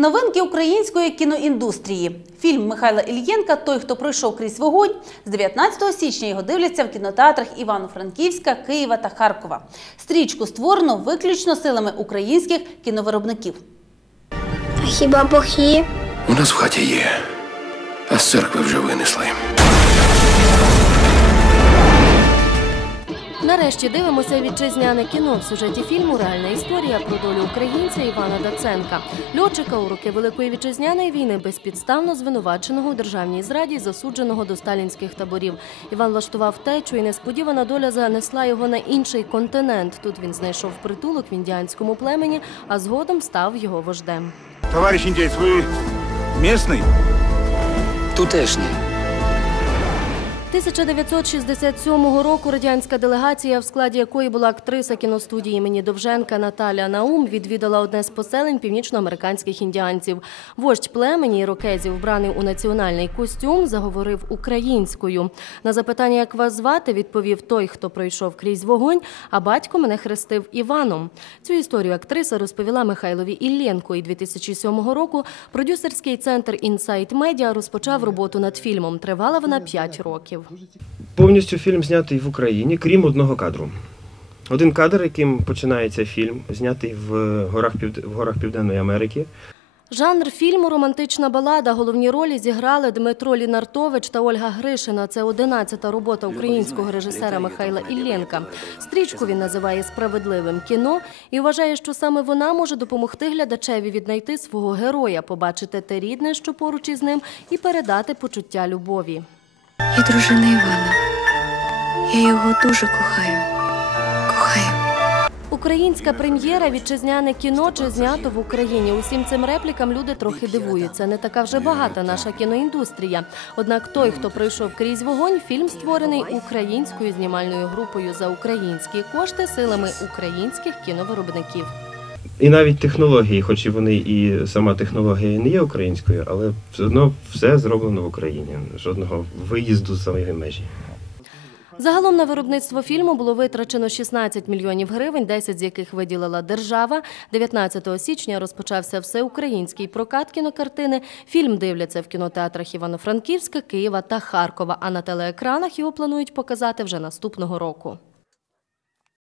Новинки української кіноіндустрії. Фільм Михайла Ільєнка Той, хто пройшов крізь вогонь з 19 січня його дивляться в кінотеатрах Івано-Франківська, Києва та Харкова. Стрічку створено виключно силами українських кіновиробників. А хіба Бог є? У нас в хаті є, а з церкви вже винесли. Нарешті дивимося вітчизняне кіно в сюжеті фільму Реальна історія про долю українця Івана Даценка, льотчика у роки Великої вітчизняної війни, безпідставно звинуваченого у державній зраді, засудженого до сталінських таборів. Іван влаштував течу, і несподівана доля занесла його на інший континент. Тут він знайшов притулок в індіанському племені, а згодом став його вождем. Товарищ индейец, вы местный? Тутешні. 1967 року радянська делегація, в складі якої була актриса кіностудії імені Довженка Наталя Наум, відвідала одне з поселень північноамериканських індіанців. Вождь племені ірокезів, вбраний у національний костюм, заговорив українською. На запитання, як вас звати, відповів той, хто пройшов крізь вогонь, а батько мене хрестив Іваном. Цю історію актриса розповіла Михайлові Іллєнко. І 2007 року продюсерський центр Інсайт Медіа розпочав роботу над фільмом. Тривала вона 5 років. Повністю фільм знятий в Україні, крім одного кадру. Один кадр, яким починається фільм, знятий в горах, Півд- в горах Південної Америки. Жанр фільму романтична балада. Головні ролі зіграли Дмитро Лінартович та Ольга Гришина. Це одинадцята робота українського режисера Михайла Іллєнка. Стрічку він називає справедливим кіно і вважає, що саме вона може допомогти глядачеві віднайти свого героя, побачити те рідне, що поруч із ним, і передати почуття любові. Дружина Івана. Я його дуже кохаю. Кохаю. Українська прем'єра вітчизняне кіно чи знято в Україні. Усім цим реплікам люди трохи дивуються. Не така вже багата наша кіноіндустрія. Однак той, хто пройшов крізь вогонь, фільм створений українською знімальною групою за українські кошти силами українських кіновиробників. І навіть технології, хоч і вони і сама технологія не є українською, але все одно все зроблено в Україні. Жодного виїзду з самої межі. Загалом на виробництво фільму було витрачено 16 мільйонів гривень, 10 з яких виділила держава. 19 січня розпочався всеукраїнський прокат кінокартини. Фільм дивляться в кінотеатрах Івано-Франківська, Києва та Харкова. А на телеекранах його планують показати вже наступного року.